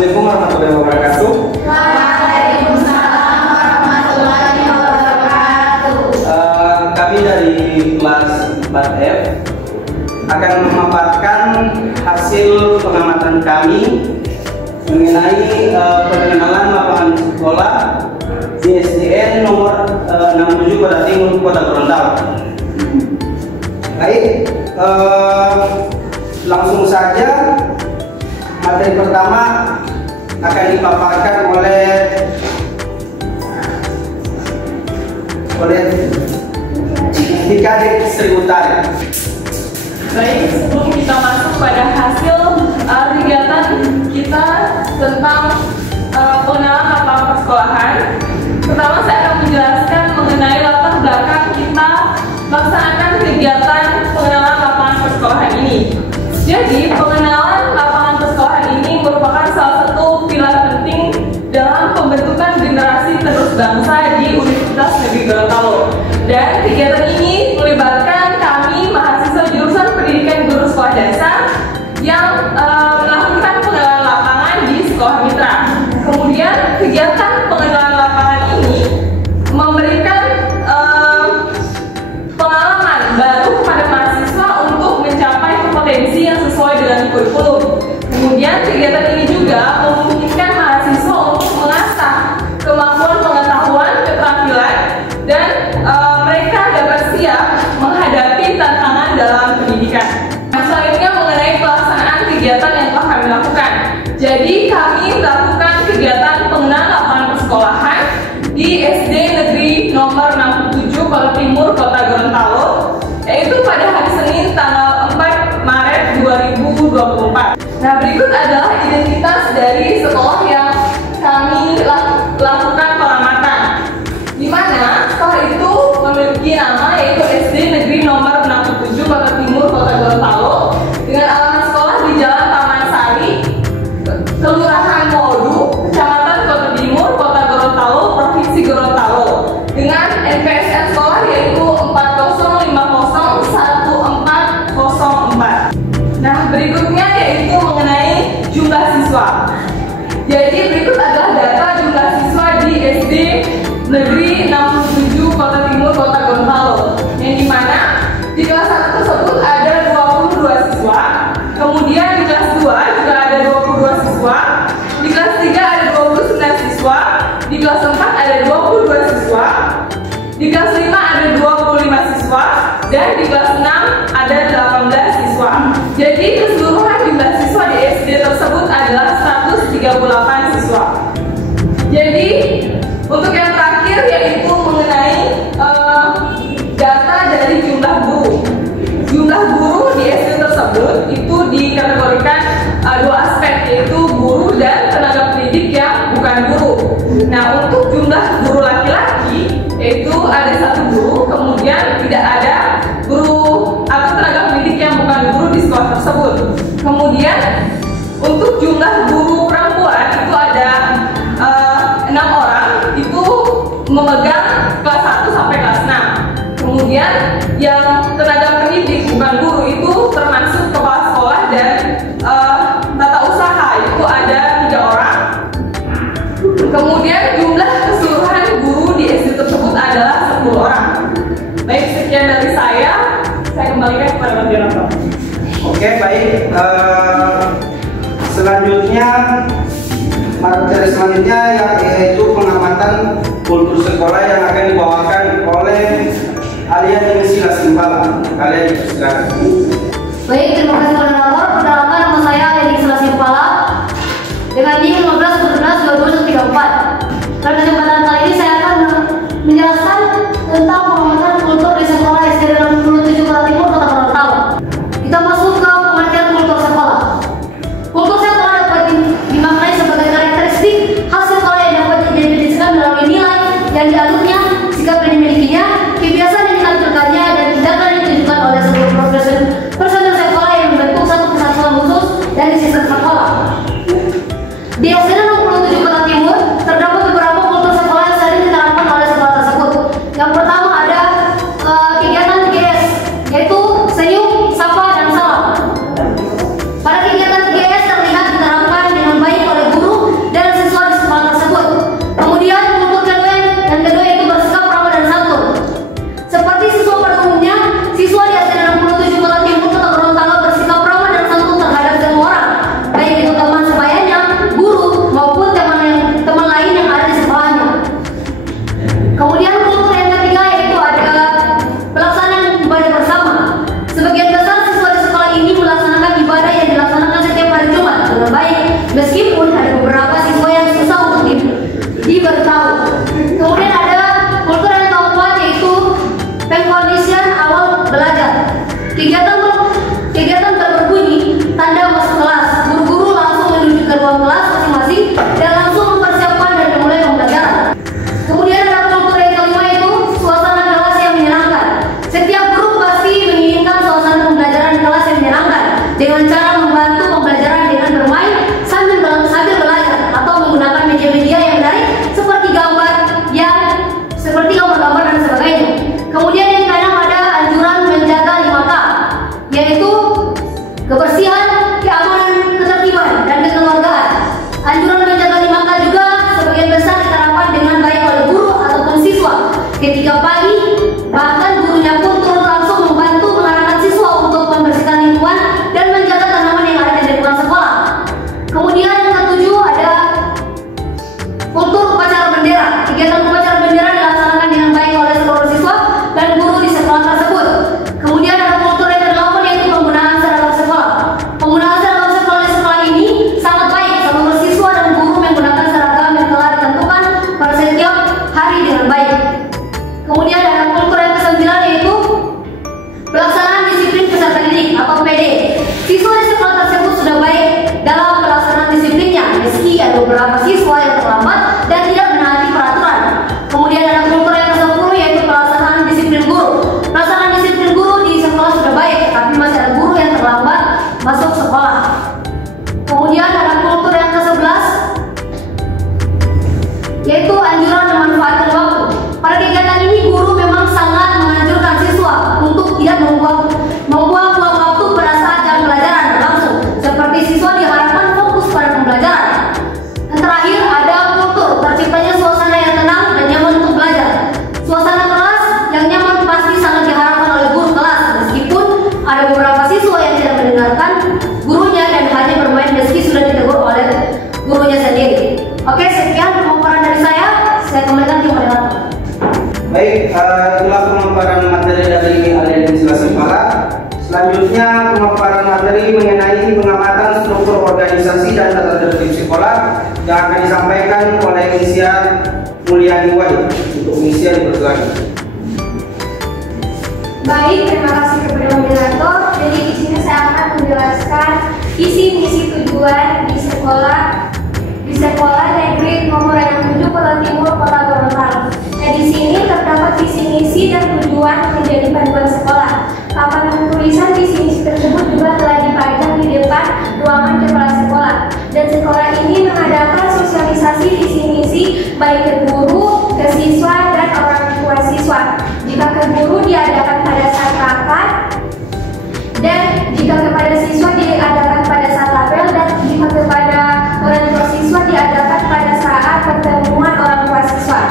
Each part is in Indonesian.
Assalamualaikum warahmatullahi wabarakatuh. Waalaikumsalam warahmatullahi wabarakatuh. Kami dari kelas 4F akan memaparkan hasil pengamatan kami mengenai perkenalan lapangan sekolah di SDN nomor 67 Kota Timur, Kota Gorontalo. Baik, langsung saja materi pertama akan dipaparkan oleh Dikadik Sri Utari. Baik, sebelum kita masuk pada hasil kegiatan kita tentang pengenalan lapangan persekolahan, pertama saya akan menjelaskan mengenai latar belakang kita melaksanakan kegiatan pengenalan lapangan persekolahan ini. Jadi, pengenalan lapangan persekolahan ini merupakan salah satu pilar penting dalam pembentukan generasi penerus bangsa di Universitas Negeri Gorontalo. Dan kegiatan ini melibatkan kami mahasiswa jurusan Pendidikan Guru Sekolah Dasar yang melakukan pengenalan lapangan di sekolah mitra. Kemudian kegiatan pengenalan lapangan ini memberikan pengalaman baru kepada mahasiswa untuk mencapai kompetensi yang sesuai dengan kurikulum. Kemudian kegiatan ini juga memungkinkan mahasiswa untuk mengasah kemampuan pengetahuan, keterampilan, dan mereka dapat siap menghadapi tantangan dalam pendidikan. Nah, selanjutnya mengenai pelaksanaan kegiatan yang telah kami lakukan. Jadi kami melakukan kegiatan pengenalan lapangan persekolahan di SD Negeri nomor 67 Kota Timur, Kota Gorontalo, yaitu pada hari Senin tanggal 4 Maret 2024. Nah, berikut adalah identitas dari sekolah yang kami lakukan pengamatan, di mana sekolah itu memiliki nama yaitu SD Negeri nomor 67 Kota Timur, Kota Gorontalo, dengan alamat sekolah di Jalan Taman Sari, Kelurahan Modu, Kecamatan Kota Timur, Kota Gorontalo, Provinsi Gorontalo, dengan NPSN sekolah yaitu 40501404. Nah, berikutnya yaitu mengenai jumlah siswa. Jadi berikut adalah data jumlah siswa di SD Negeri 67 Kota Timur, Kota Gorontalo, yang dimana di kelas 1 tersebut ada 22 siswa, kemudian di kelas 2 juga ada 22 siswa, di kelas 3 ada 29 siswa, di kelas 4 ada 22 siswa, di kelas 5 ada 25 siswa, dan di kelas 6 ada 18 siswa. Jadi keseluruhan jumlah siswa di SD tersebut adalah 138 siswa. Jadi untuk yang terakhir yaitu mengenai data dari jumlah guru. Jumlah guru di SD tersebut itu dikategorikan dua aspek, yaitu guru dan tenaga pendidik yang bukan guru. Nah, untuk jumlah guru laki-laki yaitu ada 1 guru, kemudian tidak ada guru atau tenaga pendidik yang bukan guru di sekolah tersebut. Kemudian untuk jumlah guru perempuan itu ada 6 orang, itu memegang kelas 1 sampai kelas 6. Kemudian yang tenaga pendidik bukan guru itu termasuk kepala sekolah dan tata usaha, itu ada 3 orang. Kemudian jumlah keseluruhan guru di SD tersebut adalah 10 orang. Baik, sekian dari saya kembalikan kepada Pak Jonathan. Oke, baik. Selanjutnya materi selanjutnya yaitu pengamatan kultur sekolah yang akan dibawakan oleh Alia Dimensi Lasimpala. Kalian silakan. Baik, terima kasih moderator. Perkenalkan, nama saya Alia Simpala dengan NIM 15142234. Pada kesempatan kali ini saya akan menjelaskan tentang pengamatan kultur di sekolah SD 67 Kota Timur, Kota Gorontalo. Kita masuk ke pengertian kultur sekolah. Kultur sekolah dapat dimaknai sebagai karakteristik khas sekolah yang dapat didefinisikan melalui nilai yang dianutnya, sikap yang dimilikinya, kebiasaan yang dilakukannya, dan tindakan yang ditunjukkan oleh seluruh personel sekolah yang membentuk satu kesatuan khusus dari sistem sekolah. Di SD 67 Kota Timur terdapat beberapa kultur sekolah yang sering diterapkan oleh sekolah tersebut. Yang pertama ada kegiatan GS, yaitu senyum, sapa, dan salam. Pada kegiatan GS terlihat diterapkan dengan baik oleh guru dan tata tertib sekolah yang akan disampaikan oleh Inisia Mulyani Wahid. Untuk Inisia dipersilakan. Baik, terima kasih kepada moderator. Jadi di sini saya akan menjelaskan visi misi tujuan di sekolah negeri nomor 7 Kota Timur Kota Gorontalo. Nah, di sini terdapat visi misi dan tujuan menjadi panduan sekolah. Papan tulisan visi misi tersebut juga telah dipajang di depan ruangan kepala sekolah. Dan sekolah ini mengadakan sosialisasi visi misi baik ke guru, ke siswa, dan orang tua siswa. Jika ke guru diadakan pada saat rapat, dan jika kepada siswa diadakan pada saat apel, dan jika kepada orang tua siswa diadakan pada saat pertemuan orang tua siswa.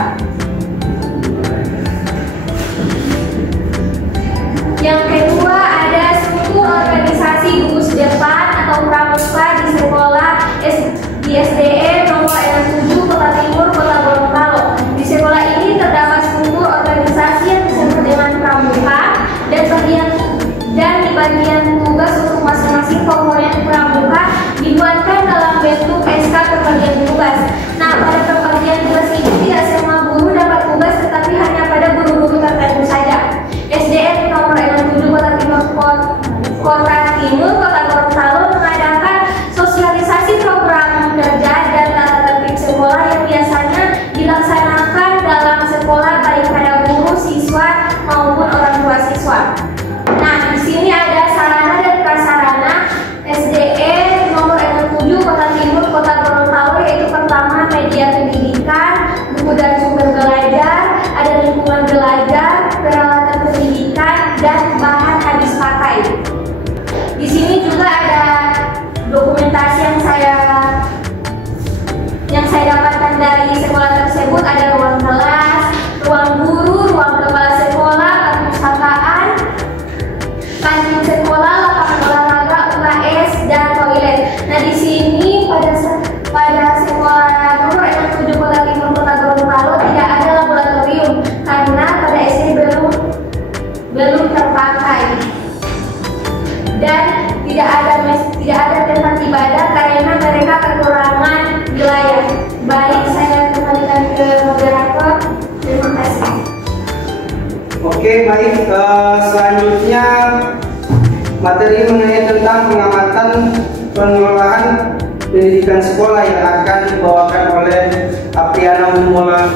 Yang kedua, ada struktur organisasi gugus depan atau pramuka di sekolah di SDN nomor 7 Kota Timur Kota Gorontalo. Di sekolah ini terdapat struktur organisasi yang disebut dengan pramuka, dan di bagian tugas untuk masing-masing komponen pramuka dibuatkan dalam bentuk SK pembagian tugas. Nah, pada pembagian tugas ini tidak semua guru dapat tugas, tetapi hanya pada guru-guru tertentu saja. SDN nomor 7 Kota Timur Kota Gorontalo mengadakan sosialisasi program kerja dan tata tertib sekolah yang biasanya dilaksanakan dalam sekolah baik pada guru, siswa maupun orang tua siswa. Nah, di sini ada sarana dan prasarana SDN nomor 7 Kota Timur Kota Gorontalo, yaitu pertama media pendidikan, buku dan sumber belajar, ada lingkungan belajar, peralatan pendidikan, dan bahan habis pakai. Di sini juga ada dokumentasi yang saya dapatkan dari sekolah tersebut. Ada ruang kelas, ruang guru, ruang kepala sekolah, perpustakaan, kantin sekolah, lapangan olahraga, UKS, dan toilet. Nah, di sini pada sekolah nomor 7 Kota Timur Kota Gorontalo tidak ada laboratorium karena pada SD belum terpakai, dan tidak ada tempat ibadah karena mereka kekurangan wilayah. Baik, saya kembalikan ke moderator. Terima kasih. Oke, baik. Selanjutnya materi mengenai tentang pengamatan pengelolaan pendidikan sekolah yang akan dibawakan oleh Apriana Mumola.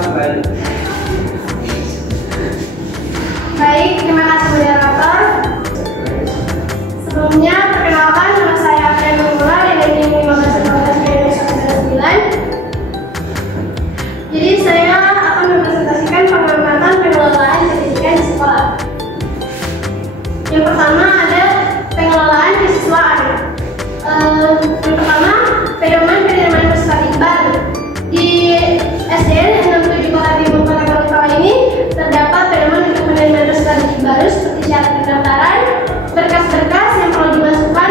Baik, terima kasih moderator. Sebelumnya, perkenalkan, nama saya Apriana Mumola dari 15 Jadi saya akan mempresentasikan pengamatan pengelolaan pendidikan di sekolah. Yang pertama ada pengelolaan kesiswaan. Yang pertama, pedoman penerimaan peserta didik baru. Di SDN 67 Kota Timur Kota Gorontalo ini terdapat pedoman untuk penerimaan peserta didik baru seperti syarat pendaftaran, berkas-berkas yang perlu dimasukkan,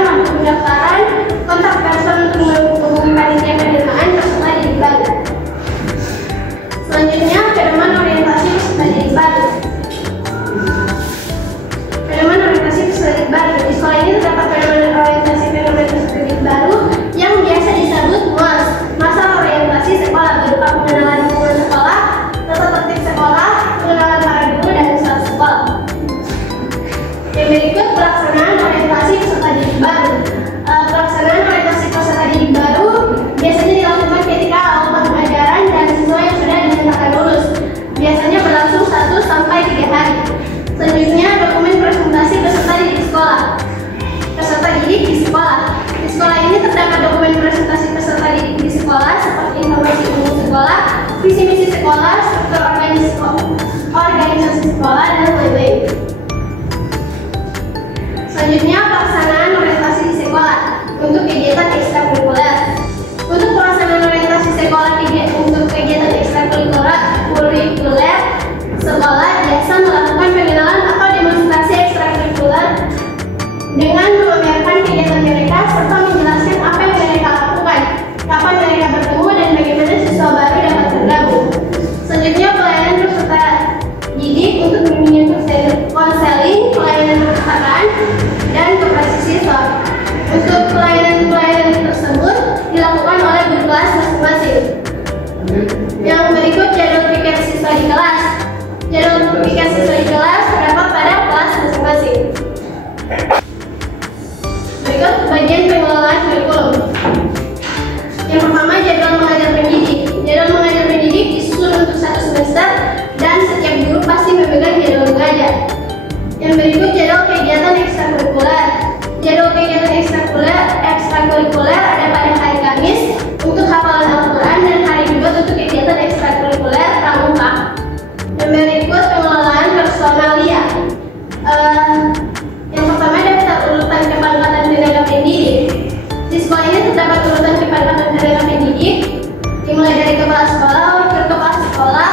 Yang pertama, jadwal mengajar pendidik. Jadwal mengajar pendidik disusun untuk 1 semester dan setiap guru pasti memegang jadwal mengajar. Yang berikut jadwal kegiatan ekstrakurikuler. Jadwal kegiatan ekstrakurikuler ada pada hari Kamis untuk hafalan Al-Quran dan hari Jumat untuk kegiatan ekstrakurikuler pramuka. Yang berikut pengelolaan personalia. Yang pertama, daftar urutan kepangkatan tenaga pendidik. Di sekolah ini terdapat urutan kepangkatan tenaga pendidik, dimulai dari kepala sekolah, wakil kepala sekolah,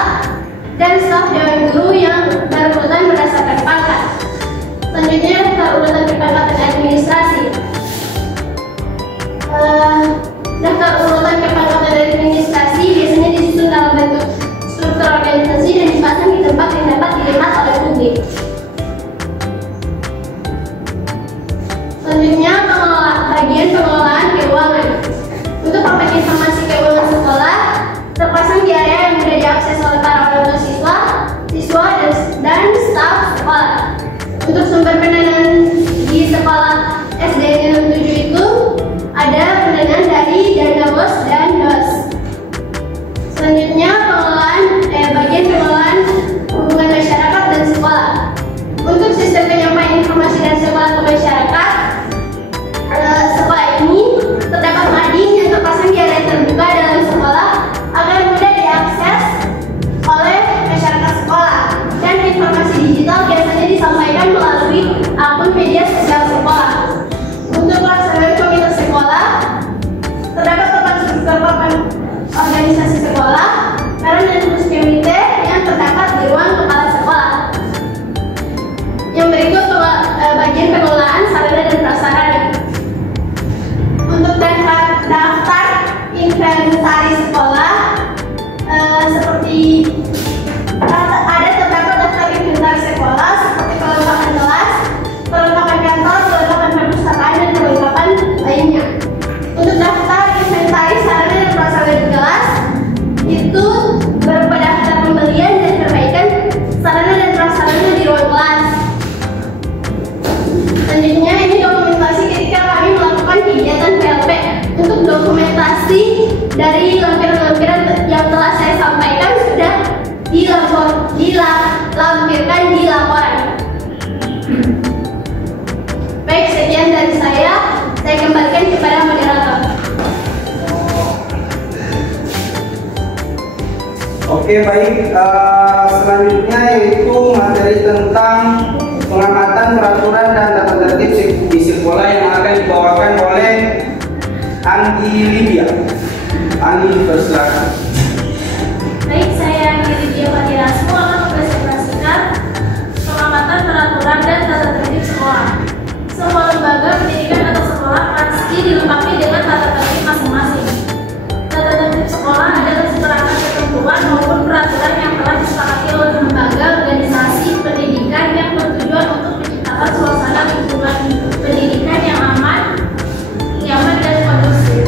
dan staf dewan guru yang berurutan berdasarkan pangkat. Selanjutnya, daftar urutan kepangkatan administrasi. Daftar urutan kepangkatan administrasi biasanya disusun dalam bentuk struktur organisasi dan dipasang di tempat yang dapat dilihat oleh publik. Selanjutnya, bagian pengelolaan keuangan. Untuk paket informasi keuangan sekolah terpasang di area yang mudah diakses oleh para orang tua siswa, dan staf sekolah. Untuk sumber pendanaan di sekolah SD Negeri 67 itu ada pendanaan dari dana BOS dan DOS. Selanjutnya, bagian pengelolaan hubungan masyarakat dan sekolah. Untuk sistem penyampaian informasi dari sekolah ke masyarakat, sekolah ini terdapat mading yang terpasang di area terbuka dalam sekolah agar mudah diakses oleh masyarakat sekolah, dan informasi digital biasanya disampaikan melalui akun media sosial sekolah. Untuk pelaksanaan komite sekolah, terdapat tempat organisasi sekolah, peran dan tugas komite yang terdapat di ruang kepala sekolah. Yang berikut bagian pengelolaan sarana dan prasarana. Untuk daftar inventaris sekolah, seperti ada terdapat daftar inventaris sekolah seperti perlengkapan kelas, perlengkapan kantor, perlengkapan perpustakaan, dan perlengkapan lainnya. Untuk daftar inventaris sarana dan prasarana di kelas, itu berupa daftar pembelian dan perbaikan sarana dan prasarana di ruang kelas. Selanjutnya, ini dokumentasi ketika kami melakukan kegiatan PLP. Untuk dokumentasi dari lampiran-lampiran yang telah saya sampaikan sudah dilampirkan di laporan. Baik, sekian dari saya kembalikan kepada moderator. Oke, baik. Selanjutnya yaitu materi tentang pengamatan peraturan dan tata tertib di sekolah yang akan dibawakan oleh Anggi Lydia. Anggi, persilakan. Baik, saya Anggi Lydia Fatirasmu akan mempresentasikan pengamatan peraturan dan tata tertib sekolah. Semua lembaga pendidikan atau sekolah pasti dilengkapi dengan tata tertib masing-masing. Tata tertib sekolah adalah keterangan ketentuan maupun peraturan yang telah disepakati oleh lembaga organisasi pendidikan yang bertujuan untuk menciptakan suasana lingkungan pendidikan yang aman, nyaman, dan kondusif.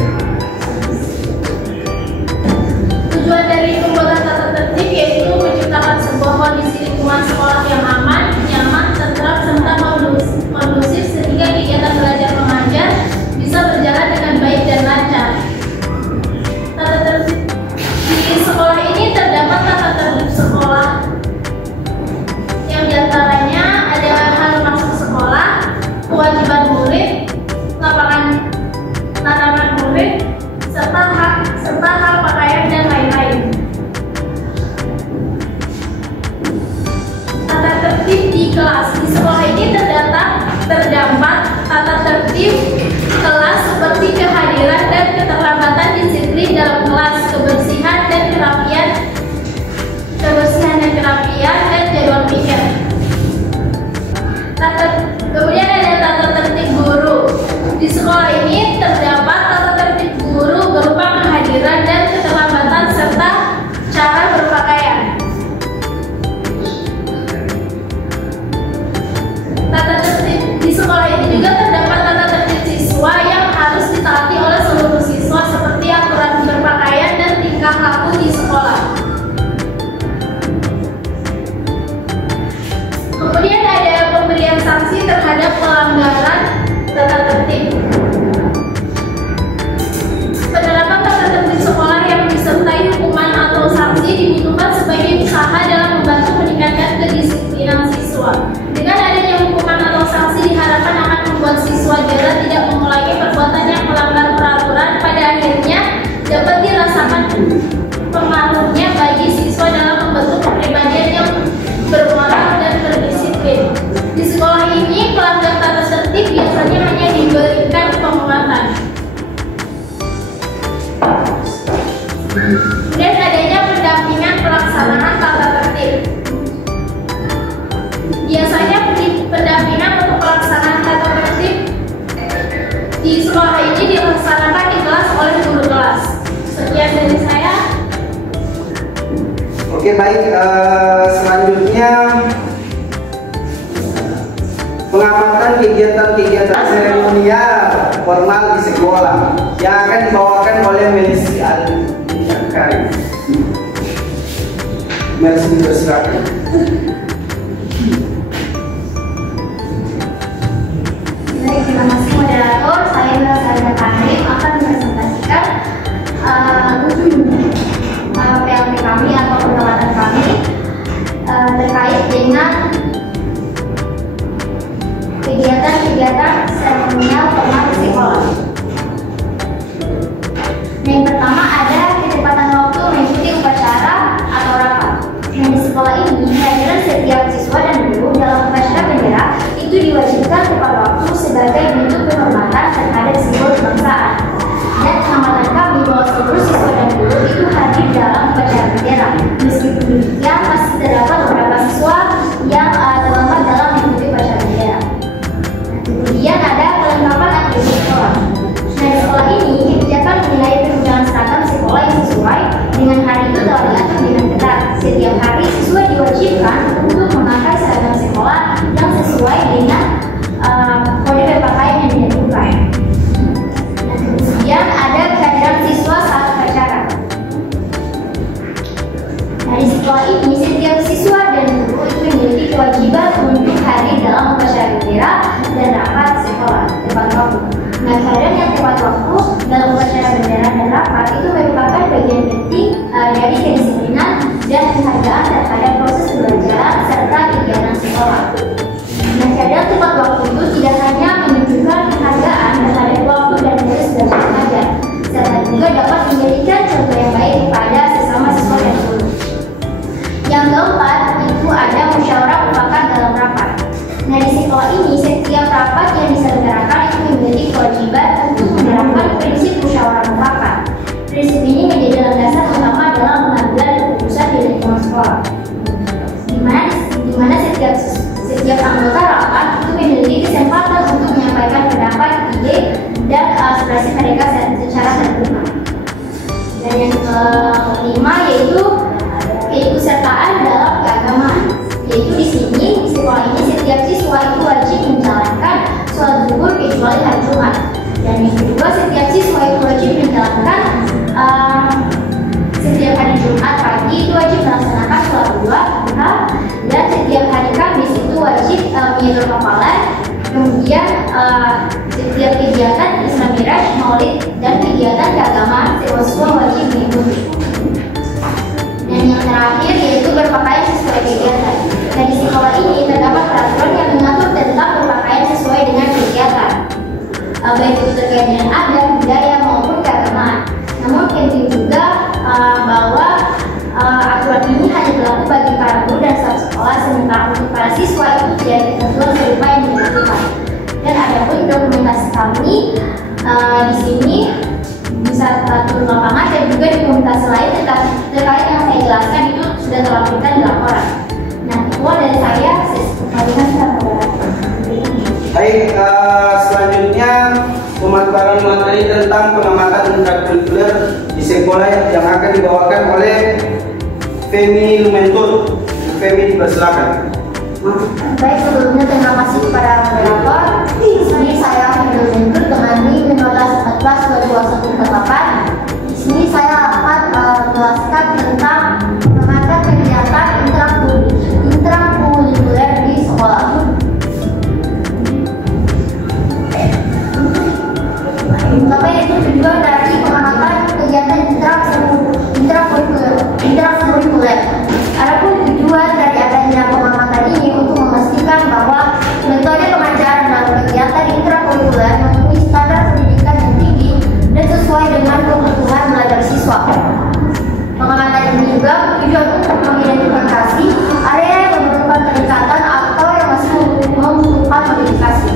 Dan adanya pendampingan pelaksanaan tata tertib. Biasanya pendampingan untuk pelaksanaan tata tertib di sekolah ini dilaksanakan di kelas oleh guru kelas. Sekian dari saya. Oke, baik. Selanjutnya pengamatan kegiatan-kegiatan seremonial formal di sekolah yang akan dibawakan oleh Melisi Karim. Melisi, bersilakan. Baik, terima kasih moderator. Saya Melisi Karim akan mempresentasikan PLT kami atau pengamatan kami terkait dengan kegiatan-kegiatan seremonial formal di sekolah. Yang pertama ada kecepatan waktu mengikuti upacara atau rapat. Nah, di sekolah ini kehadiran setiap siswa dan guru dalam upacara bendera itu diwajibkan tepat waktu sebagai bentuk penghormatan terhadap simbol kebangsaan. Dan pengamatan kami bahwa seluruh siswa dan guru itu hadir dalam upacara bendera. Meskipun demikian masih terdapat beberapa siswa yang terlambat dalam mengikuti upacara bendera. Kemudian ada kelengkapan atribut sekolah. Nah, di sekolah ini kebijakan mengenai penunjangan seragam sekolah yang sesuai dengan hari itu telah diatur dengan ketat. Setiap hari siswa diwajibkan untuk memakai seragam sekolah yang sesuai dengan kode berpakaian yang ditentukan. Nah, kemudian ada kehadiran siswa saat upacara. Nah, di sekolah ini setiap siswa dan guru itu memiliki kewajiban untuk hadir dalam upacara bendera dan rapat sekolah tepat waktu. Nah, kehadiran yang tepat waktu dalam upacara bendera dan rapat itu merupakan bagian penting dari kedisiplinan dan penghargaan terhadap proses pembelajaran serta kegiatan sekolah. Nah, kehadiran tepat waktu itu tidak hanya menunjukkan penghargaan terhadap waktu dan proses belajar mengajar, serta juga dapat menjadikan contoh yang baik kepada sesama siswa dan guru. Yang keempat itu ada musyawarah mufakat dalam rapat. Nah, di sekolah ini setiap rapat yang diselenggarakan itu memiliki kewajiban untuk menerapkan prinsip musyawarah mufakat. Prinsip ini menjadi landasan utama dalam pengambilan keputusan di lingkungan sekolah. Di mana setiap anggota rapat itu memiliki kesempatan untuk menyampaikan pendapat, ide, dan aspirasi mereka secara terbuka. Dan yang kelima yaitu keikutsertaan dalam keagamaan. Yaitu di sini di sekolah ini setiap siswa itu wajib menjalankan sholat zuhur kecuali hari Jumat. Dan yang kedua setiap siswa itu wajib menjalankan setiap hari Jumat pagi itu wajib melaksanakan sholat duha, dan setiap hari Kamis itu wajib menyedot hafalan. Kemudian setiap kegiatan Isra Miraj, Maulid, dan kegiatan keagamaan siswa wajib mengikuti. Dan yang terakhir yaitu berpakaian sesuai kegiatan. Nah, di sekolah ini terdapat peraturan yang mengatur tentang berpakaian sesuai dengan kegiatan, baik itu terkait dengan adat, budaya maupun keagamaan. Namun penting juga bahwa aturan ini hanya berlaku bagi para guru dan staf sekolah, sementara untuk para siswa itu tidak ada ketentuan serupa yang dibutuhkan. Dan adapun dokumentasi kami di sini bisa turun lapangan dan juga dokumentasi lain terkait yang saya jelaskan itu sudah terlampirkan di laporan. Nah, itu dari saya. Baik, selanjutnya pemaparan materi tentang pengamatan intrakurikuler di sekolah yang akan dibawakan oleh Femi Lumentur. Femi, dipersilakan. Baik, sebelumnya terima kasih kepada moderator. Di sini saya Femi Lumentur dengan NIM 1514-22148. Di sini saya akan menjelaskan tentang pengamatan kegiatan intrakurikuler di sekolah. Tapi itu tujuan dari pengamatan kegiatan intrakurikuler. Adapun tujuan dari adanya pengamatan ini untuk memastikan bahwa metode pengajaran dalam kegiatan intrakurikuler memenuhi standar pendidikan yang tinggi dan sesuai dengan kebutuhan belajar siswa. Pengamatan ini juga bertujuan untuk mengidentifikasi area yang membutuhkan peningkatan atau yang masih membutuhkan modifikasi.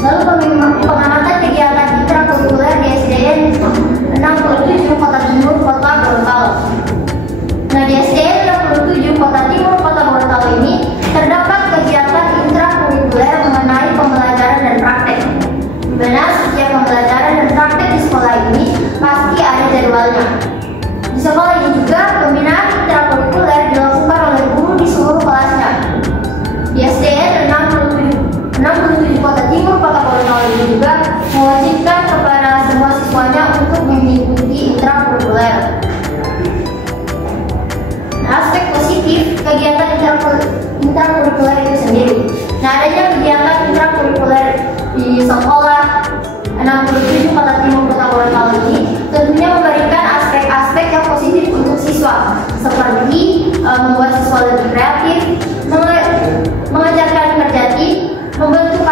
Lalu pengamatan Nah, adanya kegiatan intrakurikuler di sekolah 67 Kota Timur Kota Gorontalo ini tentunya memberikan aspek-aspek yang positif untuk siswa, seperti membuat siswa lebih kreatif, mengajarkan kerja tim, membentuk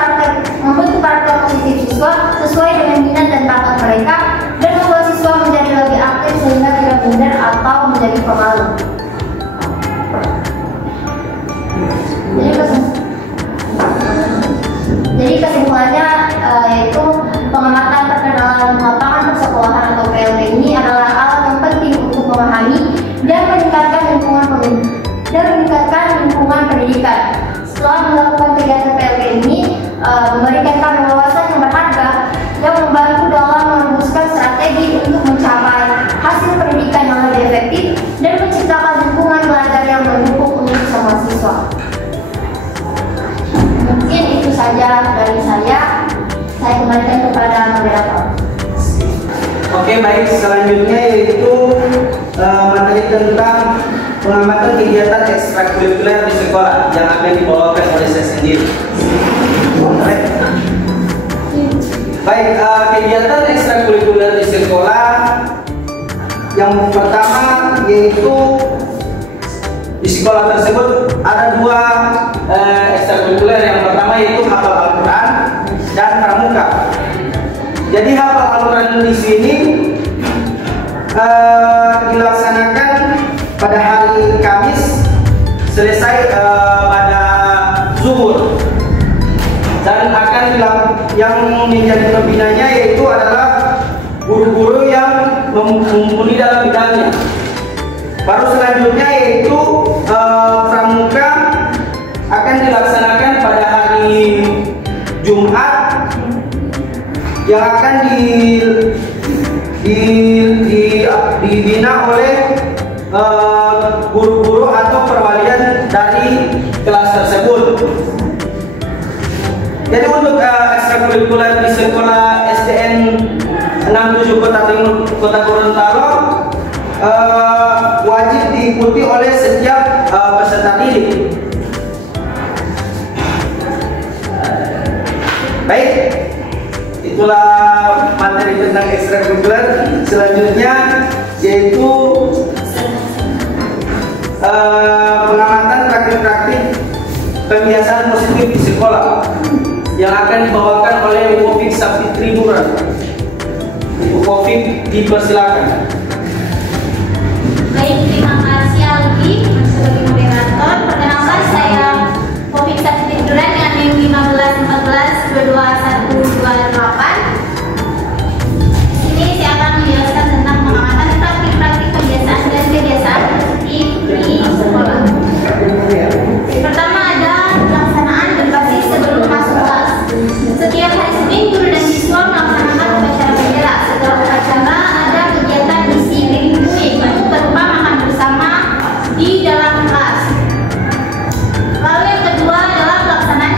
karakter positif siswa sesuai dengan minat dan bakat mereka, dan membuat siswa menjadi lebih aktif sehingga tidak minder atau menjadi pemalu. Jadi kesimpulannya yaitu pengamatan perkenalan lapangan persekolahan atau PLP ini adalah alat yang penting untuk memahami dan meningkatkan lingkungan pendidikan. Setelah melakukan kegiatan PLP ini memberikan kami wawasan yang berharga yang membantu dalam merumuskan strategi untuk mencapai hasil pendidikan yang lebih efektif dan menciptakan lingkungan belajar yang mendukung untuk semua siswa. Mungkin itu saja dari saya kembalikan kepada moderator. Oke, baik, selanjutnya yaitu materi tentang pengamatan kegiatan ekstrakurikuler di sekolah yang akan dibawakan oleh saya sendiri. Baik, kegiatan ekstrakurikuler di sekolah yang pertama yaitu di sekolah tersebut ada dua ekstrakurikuler. Yang pertama yaitu hafal Al-Quran dan pramuka. Jadi hafal Al-Quran di sini dilaksanakan pada hari Kamis selesai pada zuhur, dan akan yang menjadi pembinanya yaitu adalah guru-guru yang mumpuni dalam bidangnya. Baru selanjutnya yaitu pramuka akan dilaksanakan pada hari Jumat yang akan dibina oleh guru-guru atau perwalian dari kelas tersebut. Jadi untuk ekstrakurikuler di sekolah SDN 67 Kota Timur Kota Gorontalo wajib diikuti oleh setiap peserta didik. Baik, itulah materi tentang ekstrakurikuler. Selanjutnya yaitu pengamatan praktik-praktik kebiasaan positif di sekolah yang akan dibawakan oleh Ibu Fik Sapitri Nuran. Ibu Fik, dipersilakan. Baik, terima kasih Aldi sebagai moderator. Perkenalkan, saya Fik Sapitri Nuran dengan NIM 1514-22-128. Ini saya akan menjelaskan tentang pengamatan praktik-praktik kebiasaan dan kebiasaan di sekolah. Pertama ada pelaksanaan berbasis sebelum masuk kelas. Setiap hari Senin, guru dan siswa melaksanakan upacara bendera. Setelah upacara ada kegiatan isi piring kue, yaitu berupa makan bersama di dalam kelas. Lalu yang kedua adalah pelaksanaan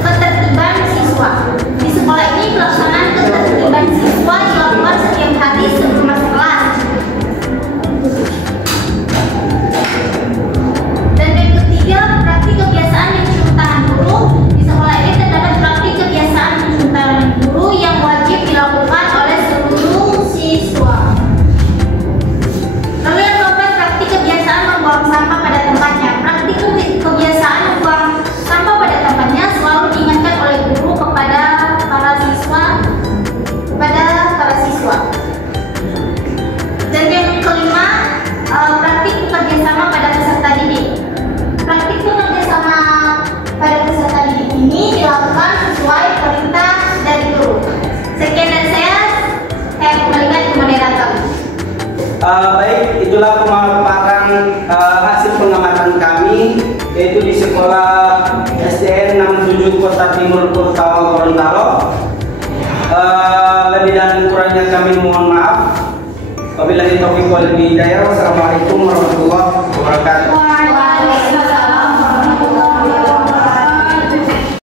ketertiban siswa. Di sekolah ini pelaksanaan ketertiban siswa dilakukan setiap hari sebelum masuk kelas. Dan yang ketiga, praktik kebiasaan mencuci tangan guru. Di sekolah ini terdapat praktik kebiasaan mencuci tangan guru yang wajib dilakukan oleh seluruh siswa. Lalu yang keempat, praktik kebiasaan membuang sampah pada tempatnya. Praktik kebiasaan membuang sampah pada tempatnya selalu diingatkan oleh guru kepada para siswa. Dan yang kelima, praktik bekerjasama pada peserta didik. Praktik bekerjasama pada peserta didik ini dilakukan sesuai perintah dari guru. Sekian dari saya kembalikan ke moderator. Baik, itulah pemaparan hasil pengamatan kami yaitu di sekolah SDN 67 Kota Timur Kota Gorontalo. Lebih dan kurangnya kami mohon maaf. Wabillahi taufiq wal hidayah. Wassalamualaikum warahmatullahi wabarakatuh.